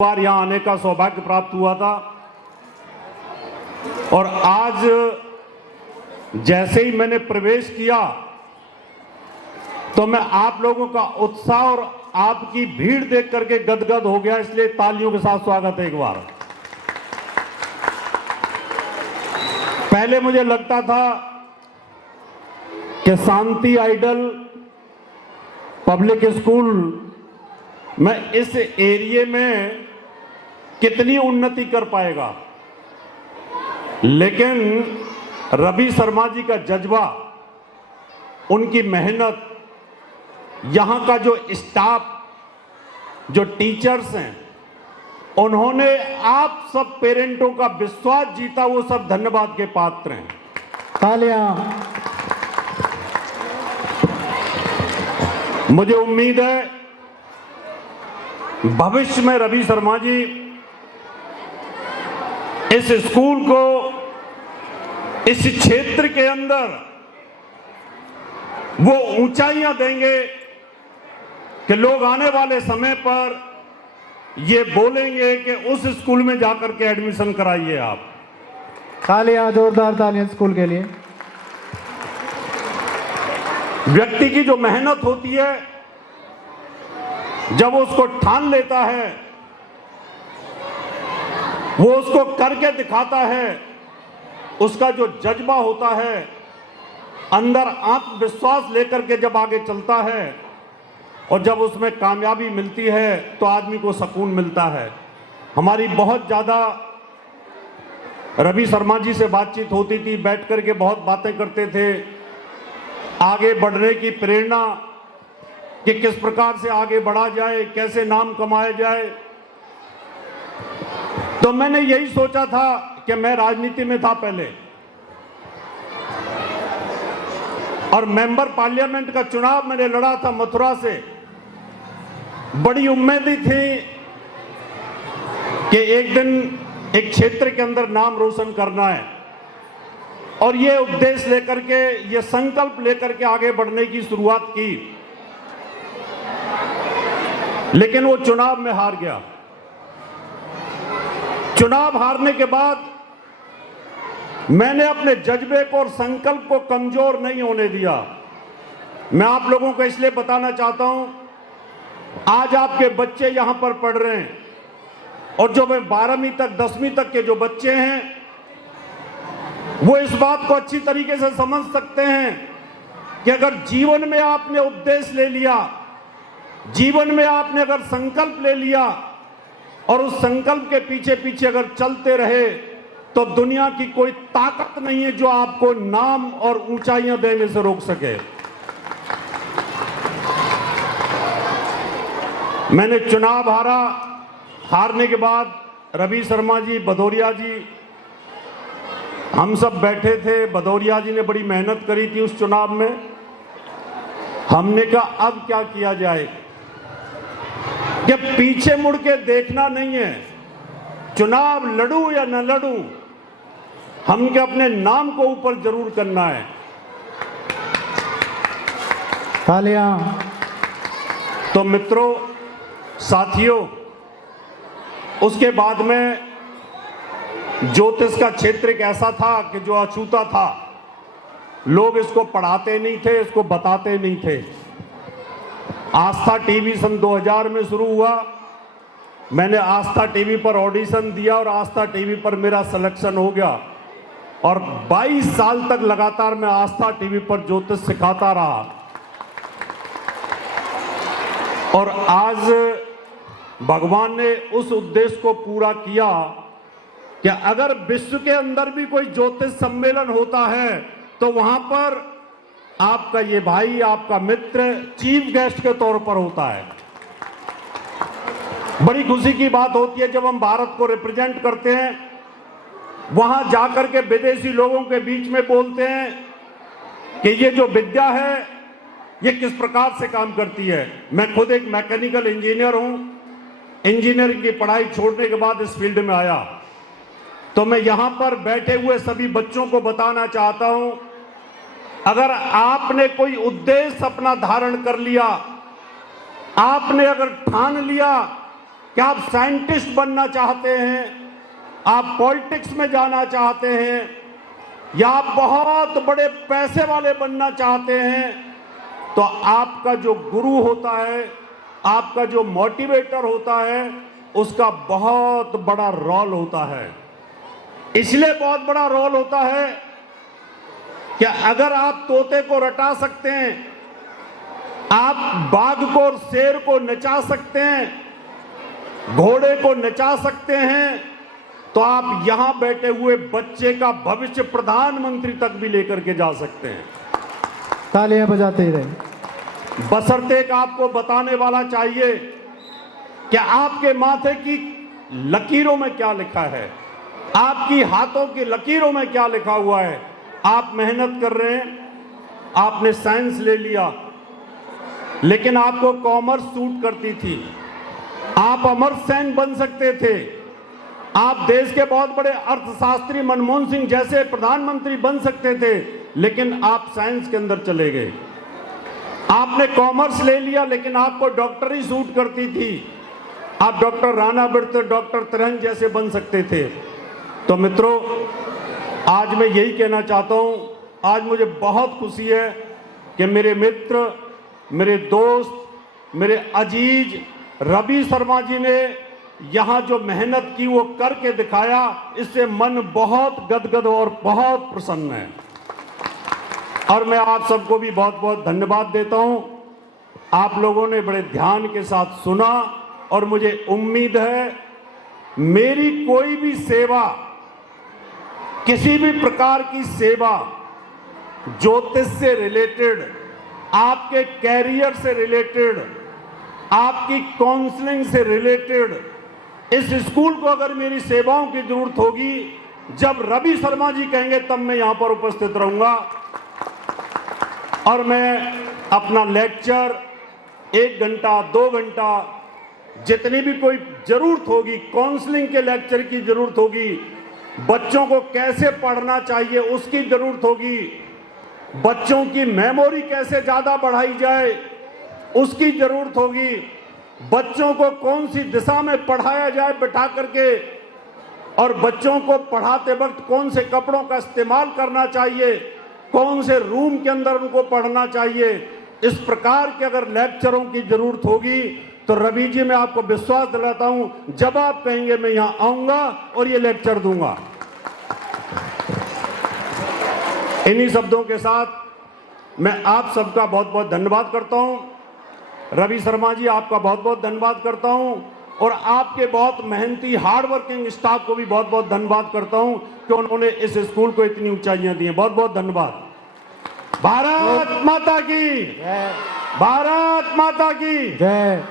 बार यहां आने का सौभाग्य प्राप्त हुआ था और आज जैसे ही मैंने प्रवेश किया तो मैं आप लोगों का उत्साह और आपकी भीड़ देख करके गदगद हो गया। इसलिए तालियों के साथ स्वागत है एक बार। पहले मुझे लगता था कि शांति आइडल पब्लिक स्कूल में इस एरिया में कितनी उन्नति कर पाएगा, लेकिन रवि शर्मा जी का जज्बा, उनकी मेहनत, यहां का जो स्टाफ, जो टीचर्स हैं, उन्होंने आप सब पेरेंटों का विश्वास जीता, वो सब धन्यवाद के पात्र हैं। तालियां। मुझे उम्मीद है भविष्य में रवि शर्मा जी इस स्कूल को इस क्षेत्र के अंदर वो ऊंचाइयां देंगे कि लोग आने वाले समय पर ये बोलेंगे कि उस स्कूल में जाकर के एडमिशन कराइए आप। तालियां, जोरदार तालियां स्कूल के लिए। व्यक्ति की जो मेहनत होती है, जब वो उसको ठान लेता है, वो उसको करके दिखाता है, उसका जो जज्बा होता है, अंदर आत्मविश्वास लेकर के जब आगे चलता है और जब उसमें कामयाबी मिलती है तो आदमी को सुकून मिलता है। हमारी बहुत ज़्यादा रवि शर्मा जी से बातचीत होती थी, बैठ करके बहुत बातें करते थे, आगे बढ़ने की प्रेरणा कि किस प्रकार से आगे बढ़ा जाए, कैसे नाम कमाया जाए। तो मैंने यही सोचा था कि मैं राजनीति में था पहले और मेंबर पार्लियामेंट का चुनाव मैंने लड़ा था मथुरा से। बड़ी उम्मीद थी कि एक दिन एक क्षेत्र के अंदर नाम रोशन करना है और ये उद्देश्य लेकर के, ये संकल्प लेकर के आगे बढ़ने की शुरुआत की, लेकिन वो चुनाव में हार गया। चुनाव हारने के बाद मैंने अपने जज्बे को और संकल्प को कमजोर नहीं होने दिया। मैं आप लोगों को इसलिए बताना चाहता हूं, आज आपके बच्चे यहां पर पढ़ रहे हैं और जो 12वीं तक 10वीं तक के जो बच्चे हैं, वो इस बात को अच्छी तरीके से समझ सकते हैं कि अगर जीवन में आपने उद्देश्य ले लिया, जीवन में आपने अगर संकल्प ले लिया और उस संकल्प के पीछे पीछे अगर चलते रहे तो दुनिया की कोई ताकत नहीं है जो आपको नाम और ऊंचाइयां देने से रोक सके। मैंने चुनाव हारा, हारने के बाद रवि शर्मा जी, भदौरिया जी, हम सब बैठे थे। भदौरिया जी ने बड़ी मेहनत करी थी उस चुनाव में। हमने कहा अब क्या किया जाए कि पीछे मुड़ के देखना नहीं है, चुनाव लड़ूं या न लड़ूं, हमके अपने नाम को ऊपर जरूर करना है। तालियां। तो मित्रों, साथियों, उसके बाद में ज्योतिष का क्षेत्र एक ऐसा था कि जो अछूता था, लोग इसको पढ़ाते नहीं थे, इसको बताते नहीं थे। आस्था टीवी सन 2000 में शुरू हुआ। मैंने आस्था टीवी पर ऑडिशन दिया और आस्था टीवी पर मेरा सिलेक्शन हो गया और 22 साल तक लगातार मैं आस्था टीवी पर ज्योतिष सिखाता रहा। और आज भगवान ने उस उद्देश्य को पूरा किया कि अगर विश्व के अंदर भी कोई ज्योतिष सम्मेलन होता है तो वहां पर आपका ये भाई, आपका मित्र चीफ गेस्ट के तौर पर होता है। बड़ी खुशी की बात होती है जब हम भारत को रिप्रेजेंट करते हैं, वहां जाकर के विदेशी लोगों के बीच में बोलते हैं कि ये जो विद्या है ये किस प्रकार से काम करती है। मैं खुद एक मैकेनिकल इंजीनियर हूं। इंजीनियरिंग की पढ़ाई छोड़ने के बाद इस फील्ड में आया, तो मैं यहां पर बैठे हुए सभी बच्चों को बताना चाहता हूं, अगर आपने कोई उद्देश्य अपना धारण कर लिया, आपने अगर ठान लिया कि आप साइंटिस्ट बनना चाहते हैं, आप पॉलिटिक्स में जाना चाहते हैं, या आप बहुत बड़े पैसे वाले बनना चाहते हैं, तो आपका जो गुरु होता है, आपका जो मोटिवेटर होता है, उसका बहुत बड़ा रोल होता है। इसलिए बहुत बड़ा रोल होता है कि अगर आप तोते को रटा सकते हैं, आप बाघ को और शेर को नचा सकते हैं, घोड़े को नचा सकते हैं, तो आप यहां बैठे हुए बच्चे का भविष्य प्रधानमंत्री तक भी लेकर के जा सकते हैं। तालियां बजाते ही रहे। बशर्ते कि आपको बताने वाला चाहिए कि आपके माथे की लकीरों में क्या लिखा है, आपकी हाथों की लकीरों में क्या लिखा हुआ है। आप मेहनत कर रहे हैं, आपने साइंस ले लिया, लेकिन आपको कॉमर्स सूट करती थी। आप अमर्त्य सेन बन सकते थे, आप देश के बहुत बड़े अर्थशास्त्री मनमोहन सिंह जैसे प्रधानमंत्री बन सकते थे, लेकिन आप साइंस के अंदर चले गए। आपने कॉमर्स ले लिया, लेकिन आपको डॉक्टरी सूट करती थी। आप डॉक्टर राणा बिरते, डॉक्टर तिरहन जैसे बन सकते थे। तो मित्रों, आज मैं यही कहना चाहता हूं, आज मुझे बहुत खुशी है कि मेरे मित्र, मेरे दोस्त, मेरे अजीज रवि शर्मा जी ने यहां जो मेहनत की वो करके दिखाया। इससे मन बहुत गदगद और बहुत प्रसन्न है, और मैं आप सबको भी बहुत बहुत धन्यवाद देता हूं। आप लोगों ने बड़े ध्यान के साथ सुना, और मुझे उम्मीद है मेरी कोई भी सेवा, किसी भी प्रकार की सेवा, ज्योतिष से रिलेटेड, आपके कैरियर से रिलेटेड, आपकी काउंसलिंग से रिलेटेड, इस स्कूल को अगर मेरी सेवाओं की जरूरत होगी, जब रवि शर्मा जी कहेंगे तब मैं यहां पर उपस्थित रहूंगा। और मैं अपना लेक्चर 1 घंटा 2 घंटा जितनी भी कोई जरूरत होगी, काउंसलिंग के लेक्चर की जरूरत होगी, बच्चों को कैसे पढ़ना चाहिए उसकी जरूरत होगी, बच्चों की मेमोरी कैसे ज्यादा बढ़ाई जाए उसकी जरूरत होगी, बच्चों को कौन सी दिशा में पढ़ाया जाए बिठा करके, और बच्चों को पढ़ाते वक्त कौन से कपड़ों का इस्तेमाल करना चाहिए, कौन से रूम के अंदर उनको पढ़ना चाहिए, इस प्रकार के अगर लेक्चरों की जरूरत होगी, तो रवि जी मैं आपको विश्वास दिलाता हूं, जब आप कहेंगे मैं यहां आऊंगा और ये लेक्चर दूंगा। इन्हीं शब्दों के साथ मैं आप सबका बहुत बहुत धन्यवाद करता हूं। रवि शर्मा जी, आपका बहुत बहुत धन्यवाद करता हूं, और आपके बहुत मेहनती हार्ड वर्किंग स्टाफ को भी बहुत बहुत धन्यवाद करता हूं कि उन्होंने इस स्कूल को इतनी ऊंचाइयां दी हैं। बहुत बहुत धन्यवाद। भारत माता की, भारत माता की जय।